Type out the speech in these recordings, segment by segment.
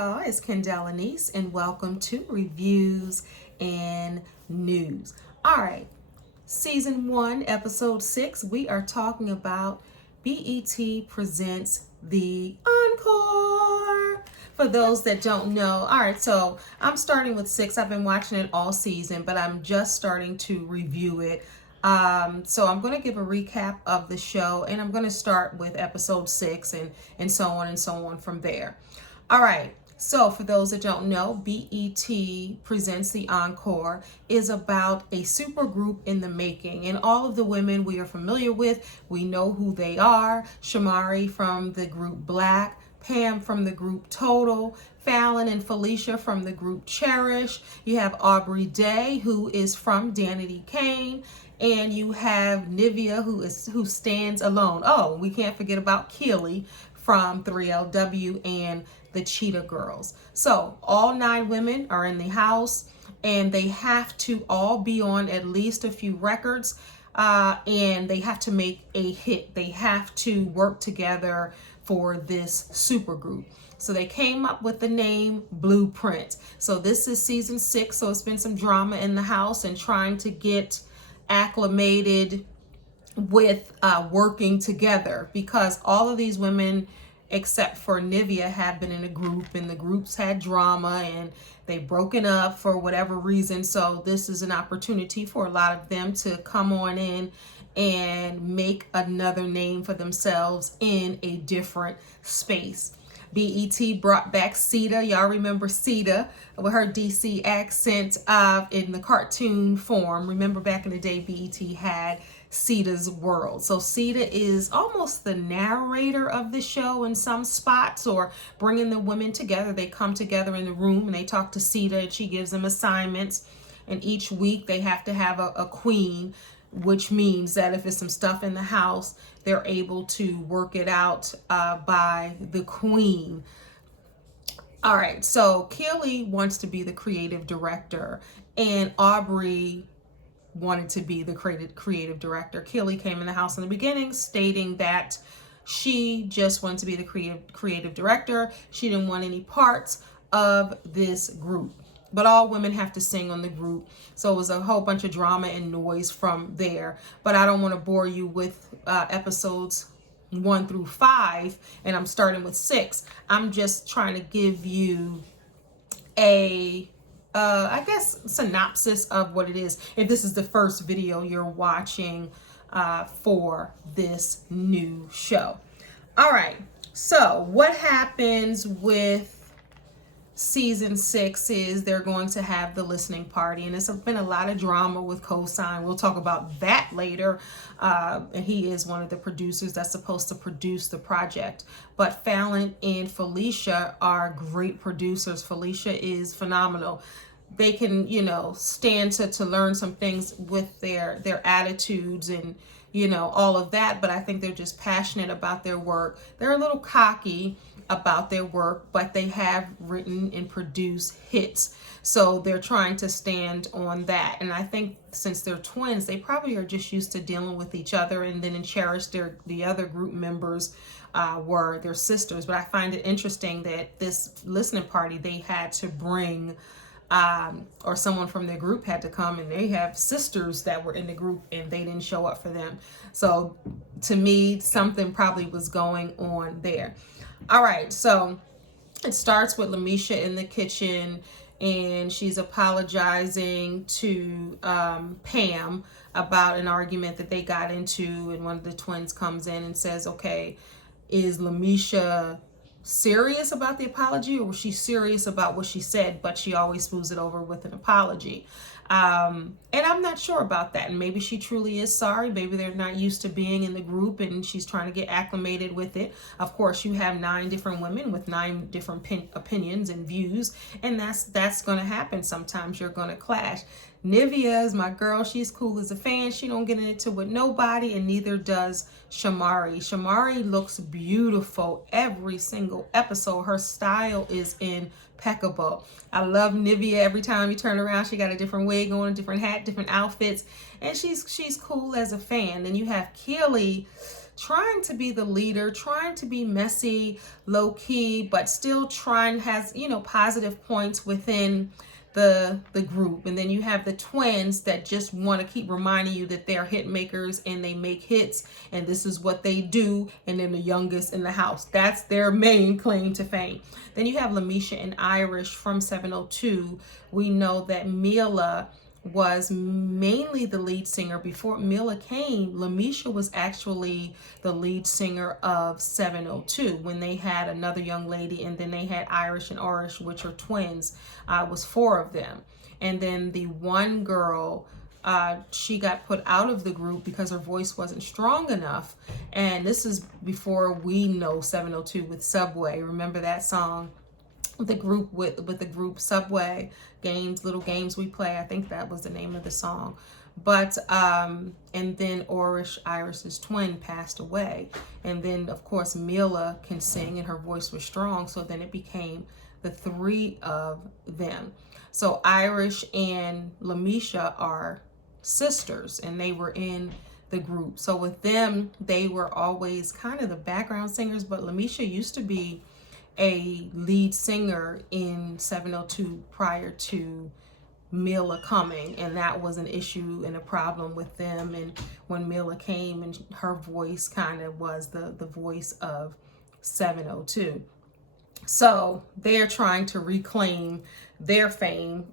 y'all, it's Kendell Lenice and welcome to Reviews and News. All right, Season 1, Episode 6, we are talking about BET presents the Encore. For those that don't know, all right, so I'm starting with 6. I've been watching it all season, but I'm just starting to review it. So I'm going to give a recap of the show, and I'm going to start with episode 6 and so on and so on from there. All right. So for those that don't know, BET Presents the Encore is about a super group in the making. And all of the women we are familiar with, we know who they are. Shamari from the group Black, Pam from the group Total, Fallon and Felicia from the group Cherish. You have Aubrey Day, who is from Danity Kane. And you have Nivea, who stands alone. Oh, we can't forget about Keely from 3LW and the Cheetah Girls. So all 9 women are in the house, and they have to all be on at least a few records, and they have to make a hit. They have to work together for this super group. So they came up with the name Blueprint. So this is season 6, so it's been some drama in the house and trying to get acclimated with working together, because all of these women except for Nivea have been in a group, and the groups had drama and they've broken up for whatever reason. So this is an opportunity for a lot of them to come on in and make another name for themselves in a different space. BET brought back Sita. Y'all remember Sita with her DC accent in the cartoon form. Remember back in the day, BET had Sita's World. So Sita is almost the narrator of the show in some spots, or bringing the women together. They come together in the room and they talk to Sita, and she gives them assignments. And each week they have to have a queen, which means that if there's some stuff in the house, they're able to work it out by the queen. All right, so Kelly wants to be the creative director, and Aubrey wanted to be the creative director. Kelly came in the house in the beginning stating that she just wanted to be the creative director. She didn't want any parts of this group. But all women have to sing on the group. So it was a whole bunch of drama and noise from there. But I don't want to bore you with episodes 1 through 5. And I'm starting with 6. I'm just trying to give you a, I guess, synopsis of what it is. If this is the first video you're watching for this new show. All right. So what happens with season 6 is they're going to have the listening party, and there's been a lot of drama with Cosign. We'll talk about that later. And he is one of the producers that's supposed to produce the project. But Fallon and Felicia are great producers. Felicia is phenomenal. They can, stand to learn some things with their attitudes and, all of that. But I think they're just passionate about their work. They're a little cocky about their work, but they have written and produced hits. So they're trying to stand on that. And I think since they're twins, they probably are just used to dealing with each other. And then in Cherish, the other group members were their sisters. But I find it interesting that this listening party, they had to bring or someone from their group had to come, and they have sisters that were in the group and they didn't show up for them. So to me, something probably was going on there. All right, so it starts with Lamisha in the kitchen, and she's apologizing to Pam about an argument that they got into, and one of the twins comes in and says, okay, is Lamisha serious about the apology, or was she serious about what she said, but she always smooths it over with an apology? And I'm not sure about that. And maybe she truly is sorry. Maybe they're not used to being in the group and she's trying to get acclimated with it. Of course, you have 9 different women with 9 different opinions and views, and that's going to happen. Sometimes you're going to clash. Nivea is my girl. She's cool as a fan. She don't get into it with nobody, and neither does Shamari. Shamari looks beautiful every single episode. Her style is impeccable. I love Nivea. Every time you turn around, she got a different wig on, a different hat, different outfits, and she's cool as a fan. Then you have Keely. trying to be the leader, trying to be messy, low key, but still has, positive points within the group. And then you have the twins that just want to keep reminding you that they're hit makers and they make hits and this is what they do. And then the youngest in the house, that's their main claim to fame. Then you have Lamisha and Irish from 702. We know that Mila was mainly the lead singer. Before Mila came, Lamisha was actually the lead singer of 702 when they had another young lady, and then they had Irish and Orish, which are twins. Was 4 of them. And then the one girl, she got put out of the group because her voice wasn't strong enough. And this is before we know 702 with Subway. Remember that song? The group with the group Subway games, little games we play. I think that was the name of the song. But and then Irish's twin passed away, and then of course Mila can sing and her voice was strong, so then it became the 3 of them. So Irish and Lamisha are sisters, and they were in the group. So with them, they were always kind of the background singers, but Lamisha used to be a lead singer in 702 prior to Mila coming, and that was an issue and a problem with them. And when Mila came, and her voice kind of was the voice of 702. So they're trying to reclaim their fame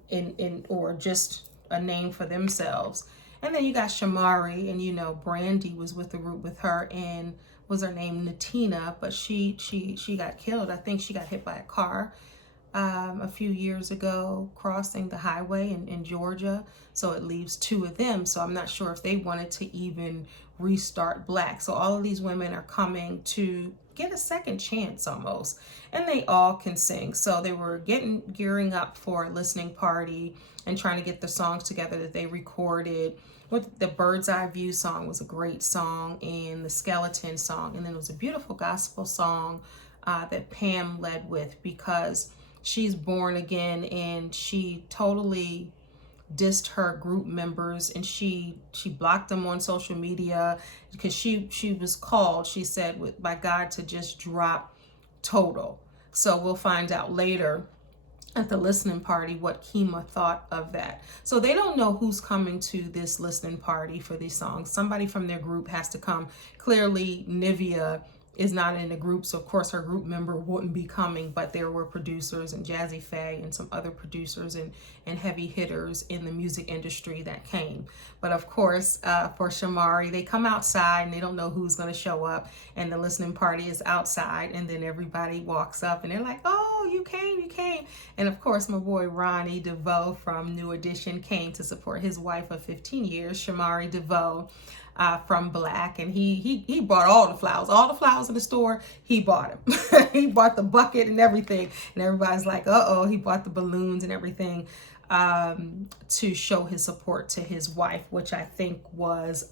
or just a name for themselves. And then you got Shamari, and Brandy was with the group with her, and was her name Natina, but she got killed. I think she got hit by a car a few years ago crossing the highway in Georgia. So it leaves 2 of them. So I'm not sure if they wanted to even restart Black. So all of these women are coming to get a second chance almost, and they all can sing. So they were gearing up for a listening party and trying to get the songs together that they recorded. With the Bird's Eye View song was a great song, and the Skeleton song, and then it was a beautiful gospel song that Pam led with, because she's born again and she totally dissed her group members, and she blocked them on social media because she was called, she said, by God to just drop total. So we'll find out later at the listening party what Kima thought of that. So they don't know who's coming to this listening party for these songs. Somebody from their group has to come. Clearly Nivea is not in the group, so of course her group member wouldn't be coming, but there were producers and Jazzy Faye and some other producers and heavy hitters in the music industry that came. But of course, for Shamari, they come outside and they don't know who's going to show up, and the listening party is outside, and then everybody walks up and they're like, oh, you came. And of course, my boy Ronnie DeVoe from New Edition came to support his wife of 15 years, Shamari DeVoe. From Black, and he bought all the flowers in the store. He bought them. He bought the bucket and everything, and everybody's like, he bought the balloons and everything to show his support to his wife, which I think was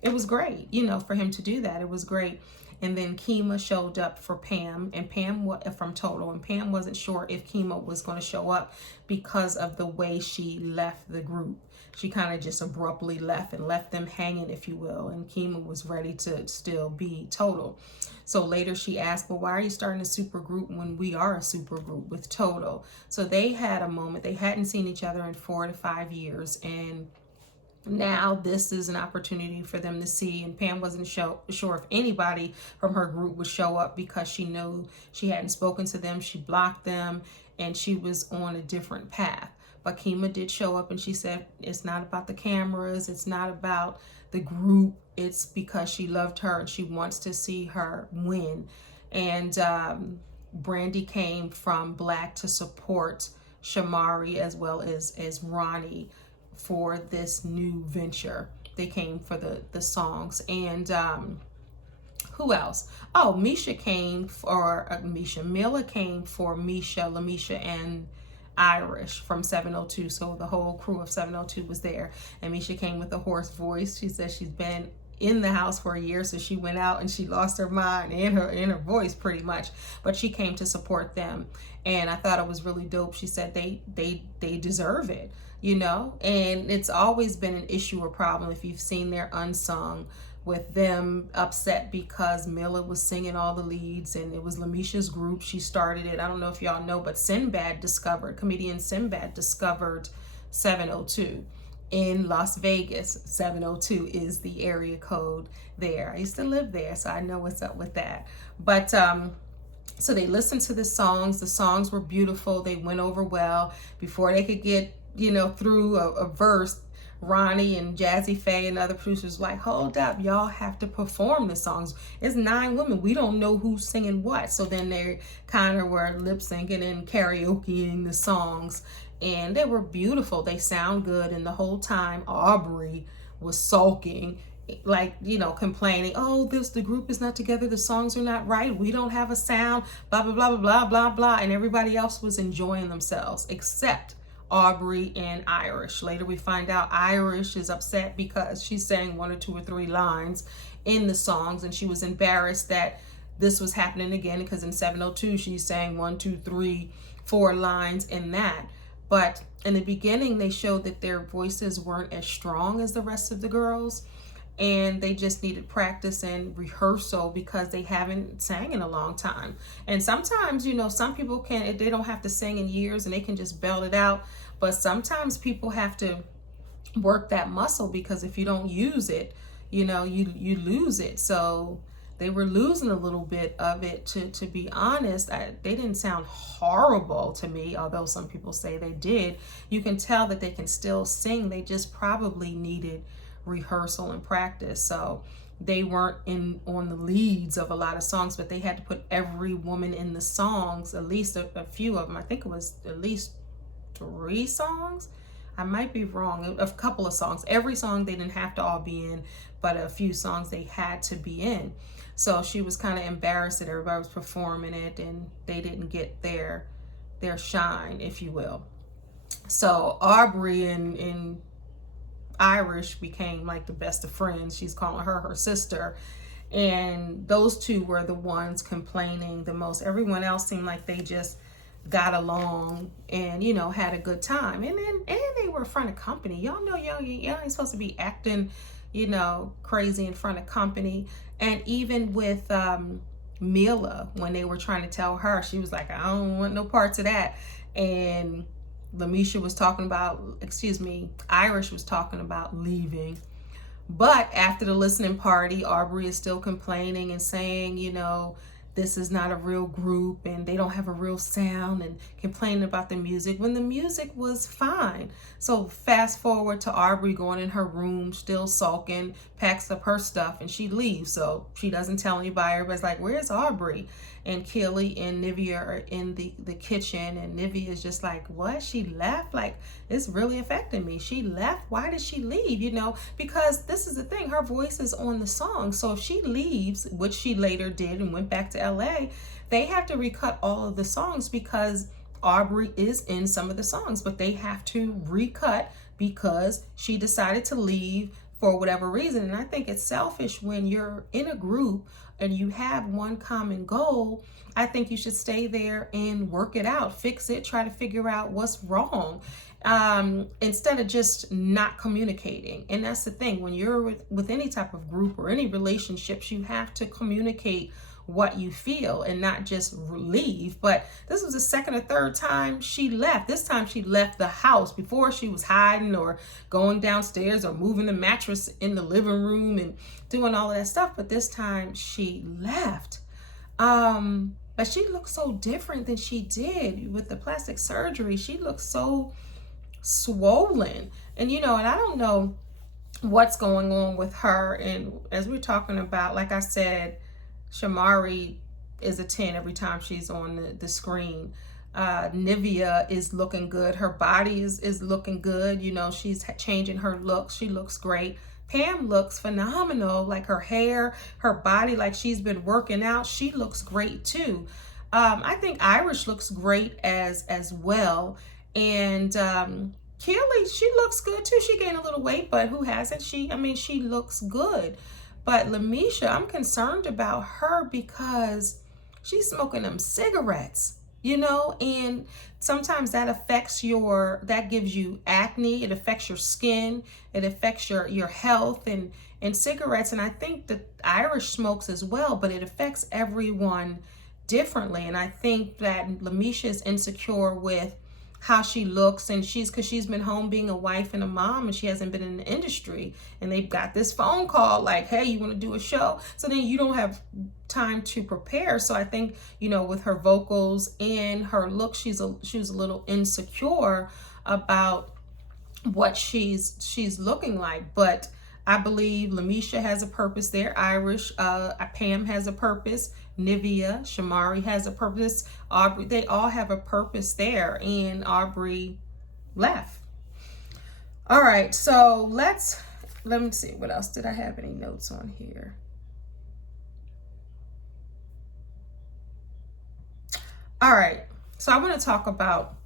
it was great, for him to do that. It was great. And then Kima showed up for Pam, and Pam from Total, and Pam wasn't sure if Kima was going to show up because of the way she left the group. She kind of just abruptly left them hanging, if you will. And Kima was ready to still be Total. So later she asked, well, why are you starting a super group when we are a super group with Total? So they had a moment. They hadn't seen each other in 4 to 5 years. And now this is an opportunity for them to see. And Pam wasn't sure if anybody from her group would show up because she knew she hadn't spoken to them. She blocked them, and she was on a different path. But Kima did show up, and she said it's not about the cameras, it's not about the group, it's because she loved her and she wants to see her win. And Brandy came from Black to support Shamari as well as Ronnie for this new venture. They came for the songs. And who else? Oh, Misha came for Mila came for Misha, Lamisha, and Irish from 702. So the whole crew of 702 was there, and Misha came with a hoarse voice. She said she's been in the house for a year, so she went out and she lost her mind and her voice pretty much, but she came to support them. And I thought it was really dope. She said they deserve it, and it's always been an issue or problem if you've seen their unsung with them upset because Mila was singing all the leads, and it was Lamicia's group. She started it. I don't know if y'all know, but comedian Sinbad discovered 702 in Las Vegas. 702 is the area code there. I used to live there, so I know what's up with that. But so they listened to the songs. The songs were beautiful. They went over well. Before they could get, through a verse, Ronnie and Jazzy Faye and other producers were like, hold up, y'all have to perform the songs. It's 9 women. We don't know who's singing what. So then they kind of were lip syncing and karaokeing the songs, and they were beautiful. They sound good. And the whole time Aubrey was sulking, like, complaining, oh, the group is not together, the songs are not right, we don't have a sound, blah blah blah blah blah blah, and everybody else was enjoying themselves except Aubrey and Irish. Later we find out Irish is upset because she sang 1 or 2 or 3 lines in the songs, and she was embarrassed that this was happening again, because in 702 she sang 1, 2, 3, 4 lines in that. But in the beginning they showed that their voices weren't as strong as the rest of the girls, and they just needed practice and rehearsal because they haven't sang in a long time. And sometimes, some people they don't have to sing in years and they can just belt it out. But sometimes people have to work that muscle, because if you don't use it, you lose it. So they were losing a little bit of it, to be honest. They didn't sound horrible to me, although some people say they did. You can tell that they can still sing. They just probably needed rehearsal and practice. So they weren't on the leads of a lot of songs, but they had to put every woman in the songs, at least a few of them. I think it was at least 3 songs. I might be wrong. A couple of songs. Every song they didn't have to all be in, but a few songs they had to be in. So she was kind of embarrassed that everybody was performing it and they didn't get their shine, if you will. So Aubrey and Irish became like the best of friends. She's calling her sister, and those two were the ones complaining the most. Everyone else seemed like they just got along and had a good time, and they were in front of company. Y'all know y'all ain't supposed to be acting crazy in front of company. And even with Mila, when they were trying to tell her, she was like, I don't want no parts of that. And Irish was talking about leaving. But after the listening party, Aubrey is still complaining and saying, this is not a real group and they don't have a real sound, and complaining about the music when the music was fine. So fast forward to Aubrey going in her room, still sulking, packs up her stuff and she leaves. So she doesn't tell anybody. Everybody's like, where's Aubrey? And Kelly and Nivea are in the kitchen, and Nivea is just like, what? She left? Like, it's really affecting me. She left? Why did she leave? Because this is the thing, her voice is on the song. So if she leaves, which she later did and went back to LA, they have to recut all of the songs because Aubrey is in some of the songs, but they have to recut because she decided to leave for whatever reason. And I think it's selfish when you're in a group and you have one common goal. I think you should stay there and work it out, fix it, try to figure out what's wrong, instead of just not communicating. And that's the thing, when you're with any type of group or any relationships, you have to communicate what you feel and not just leave. But this was the second or third time she left. This time she left the house. Before, she was hiding or going downstairs or moving the mattress in the living room and doing all of that stuff. But this time she left. But she looked so different than she did with the plastic surgery. She looked so swollen. And and I don't know what's going on with her. And as we're talking about, like I said, Shamari is a 10 every time she's on the screen. Nivea is looking good. Her body is looking good. She's changing her looks. She looks great. Pam looks phenomenal. Like her hair, her body, like she's been working out. She looks great too. I think Irish looks great as well. And Kelly, she looks good too. She gained a little weight, but who hasn't? She looks good. But Lamisha, I'm concerned about her because she's smoking them cigarettes, and sometimes that gives you acne. It affects your skin. It affects your health. And and cigarettes, and I think that Irish smokes as well, but it affects everyone differently. And I think that Lenice is insecure with how she looks, and because she's been home being a wife and a mom, and she hasn't been in the industry, and they've got this phone call like, hey, you want to do a show? So then you don't have time to prepare. So I think, with her vocals and her look, she was a little insecure about what she's looking like. But I believe Lenice has a purpose there. Irish, Pam has a purpose. Nivea, Shamari has a purpose. Aubrey, they all have a purpose there. And Aubrey left. All right, so let me see. What else did I have any notes on here? All right, so I want to talk about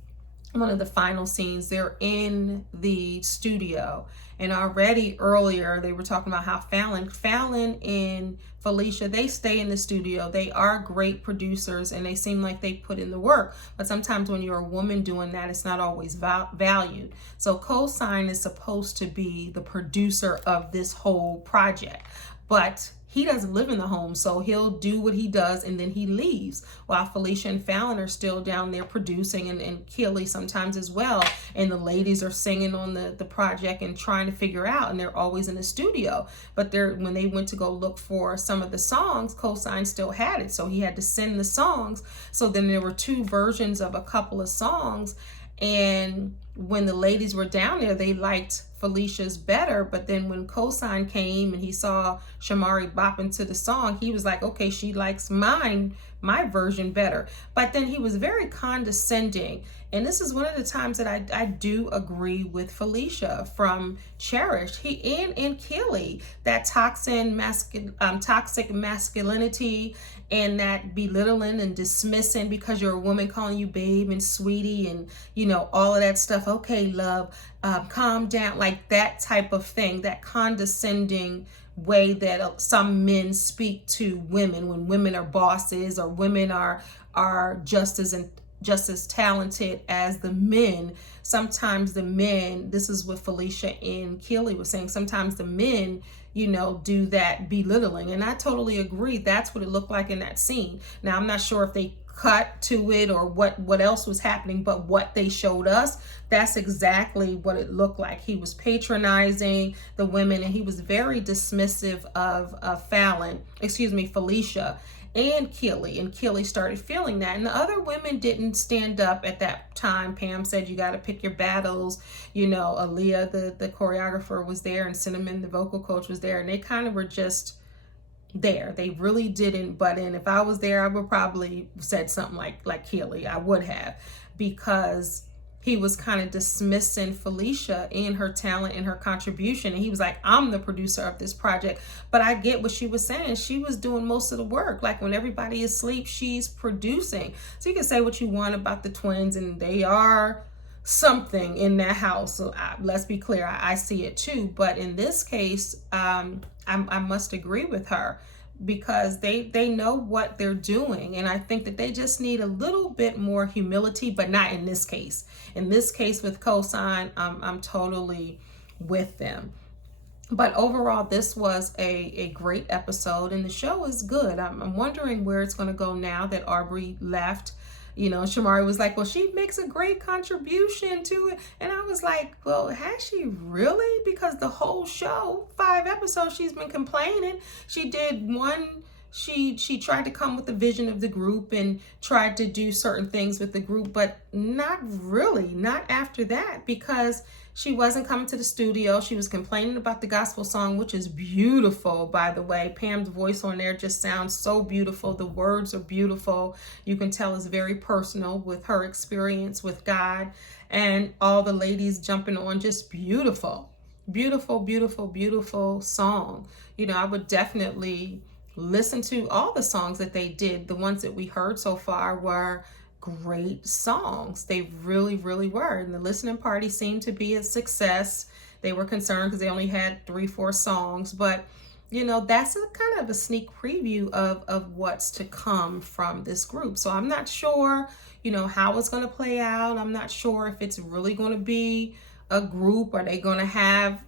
one of the final scenes. They're in the studio, and already earlier they were talking about how Fallon and Felicia, they stay in the studio. They are great producers, and they seem like they put in the work, but sometimes when you're a woman doing that, it's not always valued. So Cosign is supposed to be the producer of this whole project, but he doesn't live in the home, so he'll do what he does and then he leaves, while Felicia and Fallon are still down there producing, and Kelly sometimes as well. And the ladies are singing on the project and trying to figure out, and they're always in the studio. But when they went to go look for some of the songs, Cosign still had it, so he had to send the songs. So then there were two versions of a couple of songs, and when the ladies were down there, they liked Felicia's better. But then when Cosign came and he saw Shamari bopping to the song, he was like, okay, she likes my version better. But then he was very condescending. And this is one of the times that I do agree with Felicia from Cherish. He and Kelly, that toxic masculinity and that belittling and dismissing because you're a woman, calling you babe and sweetie and all of that stuff. Okay, love, calm down, like that type of thing, that condescending way that some men speak to women when women are bosses or women are just as talented as the men. Sometimes the men, this is what Felicia and Kelly was saying, sometimes the men do that belittling. And I totally agree. That's what it looked like in that scene. Now, I'm not sure if they cut to it or what else was happening, but what they showed us, that's exactly what it looked like. He was patronizing the women, and he was very dismissive of Felicia and Kelly, and Kelly started feeling that. And the other women didn't stand up at that time. Pam said, you got to pick your battles. Aaliyah, the choreographer, was there, and Cinnamon, the vocal coach, was there, and they kind of were just there. They really didn't butt in. If I was there, I would probably said something like Kelly. I would have, because he was kind of dismissing Felicia and her talent and her contribution. And he was like, I'm the producer of this project. But I get what she was saying. She was doing most of the work. Like when everybody is asleep, she's producing. So you can say what you want about the twins, and they are something in that house. So let's be clear, I see it too. But in this case, I must agree with her, because they know what they're doing. And I think that they just need a little bit more humility, but not in this case. In this case with Cosign, I'm totally with them. But overall, this was a great episode, and the show is good. I'm wondering where it's going to go now that Aubrey left. Shamari was like, well, she makes a great contribution to it. And I was like, well, has she really? Because the whole show, 5 episodes, she's been complaining. She did one, she tried to come with the vision of the group and tried to do certain things with the group, but not really, not after that, because she wasn't coming to the studio. She was complaining about the gospel song, which is beautiful, by the way. Pam's voice on there just sounds so beautiful. The words are beautiful. You can tell it's very personal with her experience with God, and all the ladies jumping on, just beautiful, beautiful, beautiful, beautiful song. I would definitely listen to all the songs that they did. The ones that we heard so far were great songs. They really, really were. And the listening party seemed to be a success. They were concerned because they only had 3-4 songs, but that's a kind of a sneak preview of what's to come from this group. So I'm not sure, how it's going to play out. I'm not sure if it's really going to be a group. Are they going to have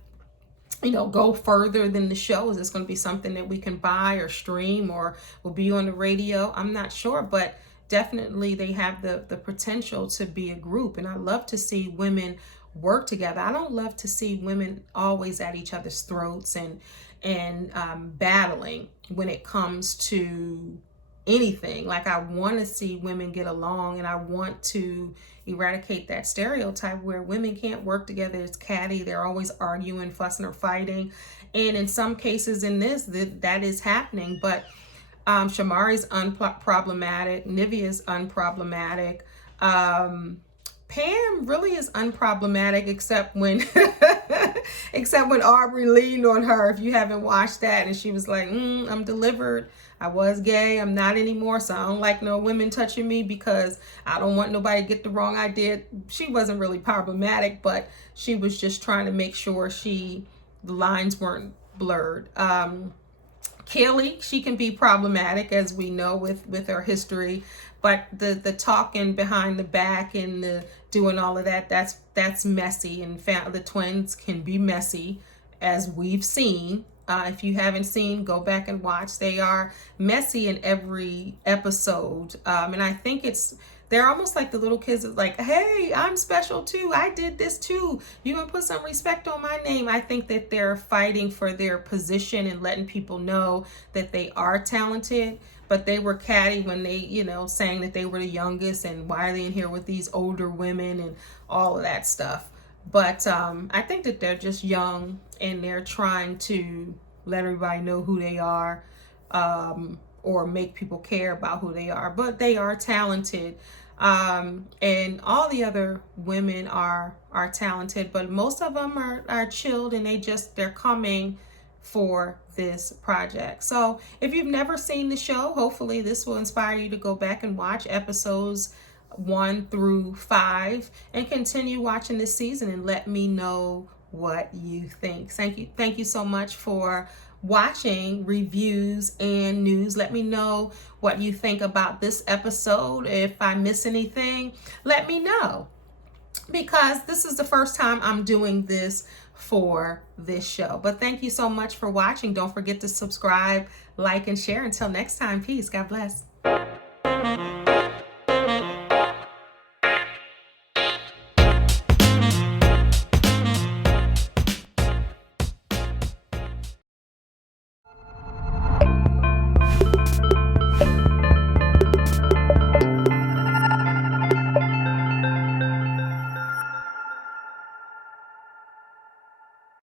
go further than the show? Is this going to be something that we can buy or stream, or will be on the radio? I'm not sure, but definitely they have the potential to be a group. And I love to see women work together. I don't love to see women always at each other's throats and battling when it comes to anything. Like, I want to see women get along, and I want to eradicate that stereotype where women can't work together. It's catty. They're always arguing, fussing, or fighting. And in some cases in this, that is happening. But Shamari's unproblematic. Nivea is unproblematic. Pam really is unproblematic, except when Aubrey leaned on her. If you haven't watched that, and she was like, I'm delivered. I was gay. I'm not anymore. So I don't like no women touching me because I don't want nobody to get the wrong idea. She wasn't really problematic, but she was just trying to make sure the lines weren't blurred. Kelly, she can be problematic, as we know with her history, but the talking behind the back and the doing all of that's messy, and the twins can be messy, as we've seen. If you haven't seen, go back and watch. They are messy in every episode, and I think they're almost like the little kids that's like, hey, I'm special too. I did this too. You can put some respect on my name. I think that they're fighting for their position and letting people know that they are talented. But they were catty when they, saying that they were the youngest and why are they in here with these older women and all of that stuff. But I think that they're just young and they're trying to let everybody know who they are, or make people care about who they are. But they are talented. And all the other women are talented, but most of them are chilled, and they're coming for this project. So if you've never seen the show, hopefully this will inspire you to go back and watch episodes 1 through 5 and continue watching this season and let me know what you think. Thank you so much for watching Reviews and News. Let me know what you think about this episode. If I miss anything, let me know, because this is the first time I'm doing this for this show. But thank you so much for watching. Don't forget to subscribe, like, and share. Until next time, peace. God bless.